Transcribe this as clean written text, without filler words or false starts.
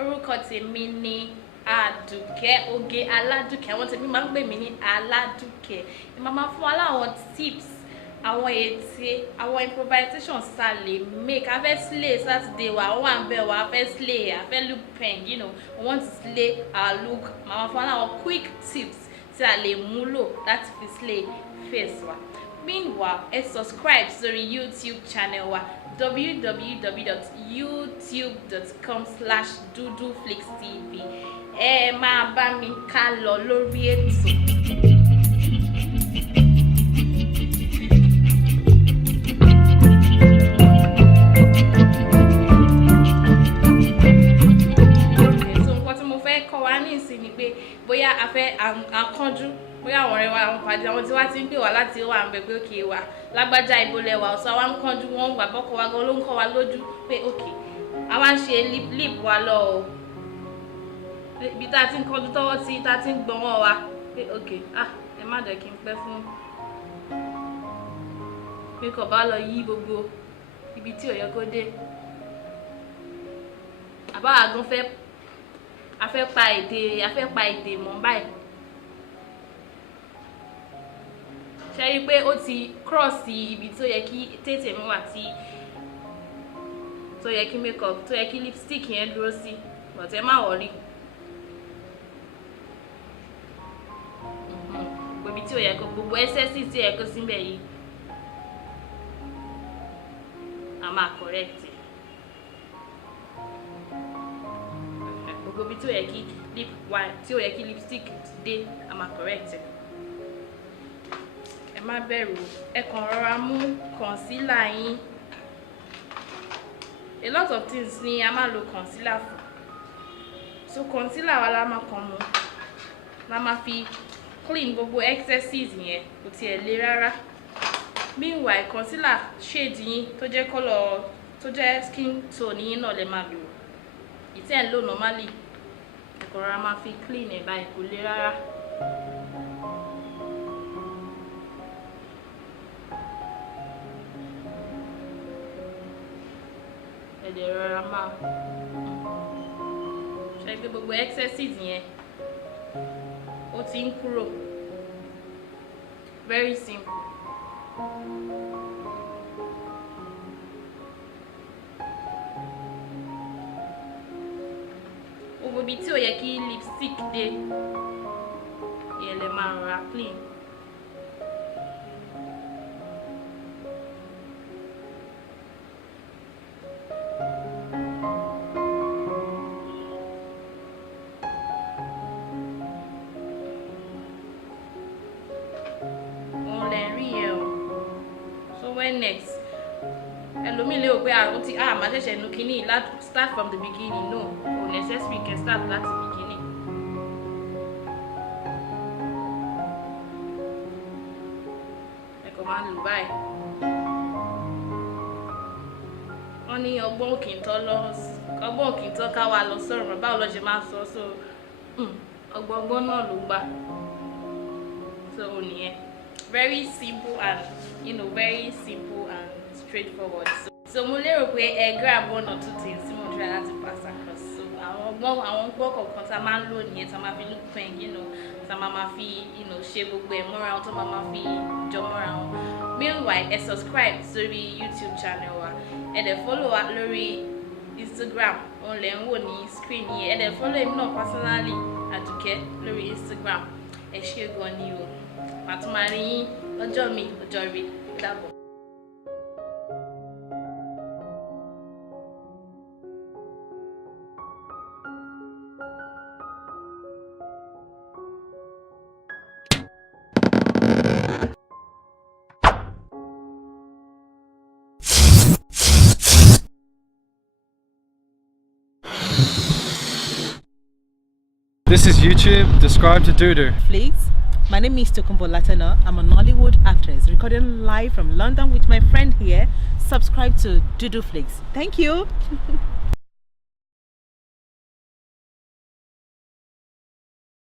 orúkọ tèmi ni Àdùkẹ́ Oge Aládùkẹ́. Àwọn tèmi máa ń pè mí ní Aládùkẹ́. Ẹ máa fún wa láwọn tips, àwọn ète, àwọn improvisations tá lè make. A fẹ́ slay Saturday wa, ó wà ń bẹ̀ wá, a fẹ́ slay, a fẹ́ look pen, you know, we want to slay our look. Máa fún wa láwọn quick tips tí a lè múlò láti fi slay face wa. Meanwhile, subscribe to the YouTube channel wa www.youtube.com/duduflixtv. Ẹ máa bá mi ká lọ lórí ètò. Bóyá a fẹ́ àkànjú, bóyá àwọn ọ̀rẹ́ wa, àwọn pàdé, àwọn tí wá ti ń pè wá láti wà ń bẹ̀ pé òkè wa lágbájá ìbolẹ̀ wa ọ̀sán wa ń kánjú, wọ́n wà bọ́kọ̀ wa gan ló ń kọ́ wa lójú pé òkè a wá ń ṣe lip wa lọ o, ibi tá a ti ń kánjú tọ́wọ́ tí tá a ti ń gbọ́n wa pé òkè ẹ má jẹ́ kí n pẹ́ fún pé kò bá lọ yí gbogbo ibi tí ò yẹ kó dé. Àbáwá gan a fẹ́ pa èdè mọ́ báyìí. Ṣé rí pé ó ti cross ibi tó yẹ kí tètè mi wà, tí tó yẹ kí makeup, tó yẹ kí lipstick yẹn dúró sí, but ẹ má worry. Gbogbo ibi tí ó yẹ kó, gbogbo excesses tí ó yẹ kó síbẹ̀ yìí a máa correct. Gbogbo ibi tí ó yẹ kí lip wine, tí ó yẹ kí lipstick dé, a máa correct. Ẹ má bẹ̀rù, ẹ kàn rọra mú concealer yín. A lot of things ni a máa lo concealer fún. So concealer wa la máa kàn mú, la máa fi clean gbogbo excesses yẹn, kò tiẹ̀ le rárá. Meanwhile, concealer shade yín tó jẹ́ color, tó jẹ́ skin tone yín náà lè máa lò. Ìtẹ́ ń lò normally, ẹ kàn rọra máa fi clean ẹ̀ báyìí, kò le rárá. Ẹ̀dẹ̀ rọra máa ṣe pé gbogbo excesses yẹn ó ti ń kúrò. Very simple. Gbogbo ibi tí ó yẹ kí lipstick dé yẹn lè máa rọra clean. When next, ẹlòmíì lè rò pé máa ṣẹ̀ṣẹ̀ nu kíní start from the beginning. No, necessary, can start láti beginning. Ẹ kàn máa lò báyìí. Wọ́n ní ọgbọ́n òkìntọ́ ká wa lọ sọ̀rọ̀, báwo lọ ṣe máa sọ, so ọgbọ́n náà ló gbà. So nìyẹn. Very simple and very simple and straightforward. So mo lérò pé ẹ grab one or two things tí mo try láti pass across. So àwọn ọgbọ́n kọ̀ọ̀kan tá a máa ń lò nìyẹn, tá a máa fi look pen, tá a máa fi ṣe gbogbo ẹ̀ mọ́ra wọn, tó máa fi jọ mọ́ra wọn. Meanwhile, ẹ subscribe sórí YouTube channel wa, ẹ dẹ̀ follow wa lórí Instagram, òun lẹ̀ ń wò ní screen yìí. Ẹ dẹ̀ follow èmi náà personally, Àdùkẹ́, lórí Instagram. Ẹ ṣé gan ni o. Màá tún máa rí yín lọ́jọ́ mi, ọjọ́ ire. Dàbọ̀. This is YouTube, describe to Dudu. Flix. My name is Tokumbo Latana. I'm a Nollywood actress recording live from London with my friend here. Subscribe to Dudu Flix. Thank you.